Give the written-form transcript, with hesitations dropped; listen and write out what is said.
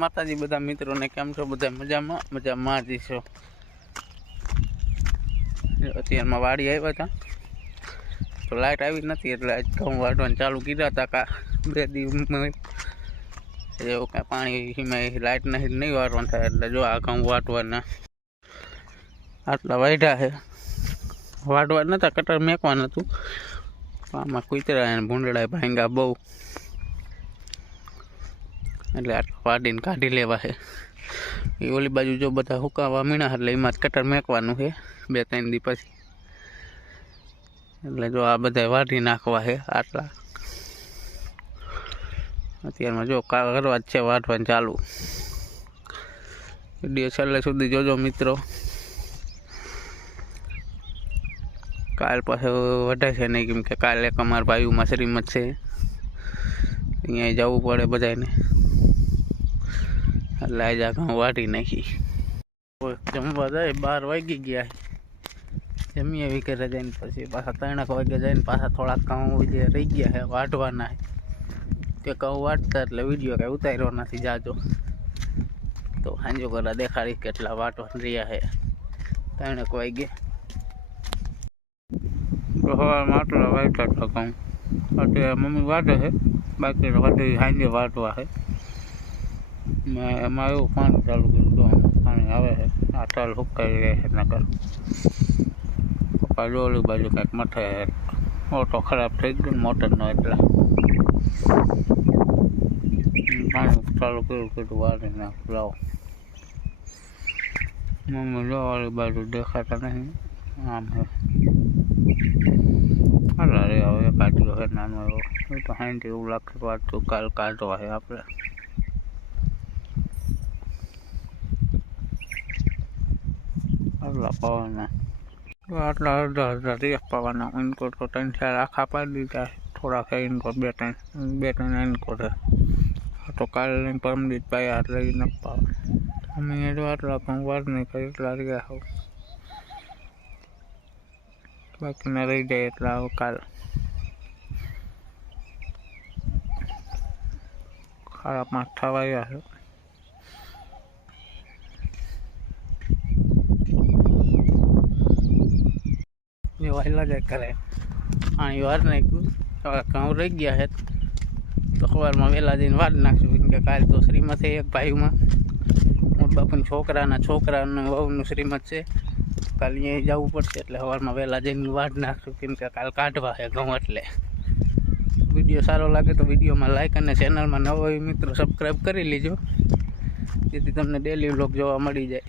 માતાજી બધા મિત્રોને કેમ છો? બધા મજામાં જ છો? અત્યારમાં વાડી આવ્યા હતા તો લાઇટ આવી નથી એટલે આજ ઘઉં વાટવાનું ચાલુ કર્યા હતા. 2 દિવસમાં એવું કાંઈ પાણી એમાં લાઇટ નહીં વાટવાનું થાય એટલે જો આ ઘઉં વાટવાના આટલા વાઢ્યા છે. વાટવા નતા, કટર મેકવાનું હતું. આમાં કૂતરા અને ભૂંડળા ભાંગા બહુ એટલે આટલા વાડીને કાઢી લેવા છે. એ ઓલી બાજુ જો બધા હુકાવા મીણા એટલે એમાં જ કટર મેકવાનું છે 2-3 દી પછી. એટલે જો આ બધા વાઢી નાખવા છે આટલા. અત્યારમાં જો કરવા જ છે વાઢવાનું ચાલુ. વિડીયો છેલ્લે સુધી જોજો મિત્રો. કાલ પાછું વધે છે નહીં, કેમ કે કાલે એક અમારા ભાઈઓમાં શ્રીમત છે, અહીંયા જવું પડે બધાને. એટલે આજે આ ઘઉં વાટી નાખી. જમવા જાય 12 વાગી ગયા. જમી એવી ઘરે જઈને પછી પાછા 3 વાગે જઈને પાછા થોડાક ઘઉં જે રહી ગયા છે વાટવાના. તે ઘઉં વાટતા એટલે વિડીયો કાંઈ ઉતાર્યો નથી જાજો, તો સાંજો કરા દેખાડીશ કેટલા વાટવા રહ્યા છે. 3 વાગે સવારમાં આટલા વાટતા હતા ઘઉં. અત્યારે મમ્મી વાટે છે, બાકી વાટી સાંજે વાટવા છે. મેં એમાં એવું પાણી ચાલુ કર્યું, પાણી આવે છે. આ ટાલ સુકાઈ રહે છે નકર. પપ્પા ઓલી બાજુ કંઈક મઠે ઓટો ખરાબ થઈ ગયો ને મોટરનો, એટલે પાણી ચાલુ કર્યું વાળી નાખ લાવો. મમ્મી જો ઓલી બાજુ દેખાતા નહીં, આમ છે. હાલા રે હવે કાઢ્યો છે નાનો એવો. એ તો હાઈથી એવું લાગશે વાંચતું કાલ કાઢવા છે આપણે. આટલા પાવાના આટલા અડધા રેસ પાવાના. ઇનકોટ તો 3-4 આખા પાડી દીધા. થોડાક ઇનકોટ 2-3 ઇનકોટ છે. આ તો કાલે પરમદીત પાયા એટલે એ ન પાવા. અમે જો આટલા પણ વાર નહીં કરી એટલા રહ્યા હોવ. બાકીના રહી જાય એટલે આવો કાલ. ખાડા 5 થવા આવ્યા છે. વહેલા જાય કરે પાણી વાર નાખ્યું. ઘઉં રહી ગયા છે તો સવારમાં વહેલા જઈને વાર નાખશું, કેમ કે કાલે તો શ્રીમત છે એક ભાઈમાં. મોટ બાપુના છોકરાનું વહુનું શ્રીમત છે. કાલે અહીંયા જવું પડશે એટલે સવારમાં વહેલા જઈને વાર નાખશું, કેમ કે કાલ કાઢવા છે ઘઉં. એટલે વિડીયો સારો લાગે તો વિડીયોમાં લાઈક અને ચેનલમાં નવા મિત્રો સબસ્ક્રાઈબ કરી લેજો, જેથી તમને ડેલી વ્લોગ જોવા મળી જાય.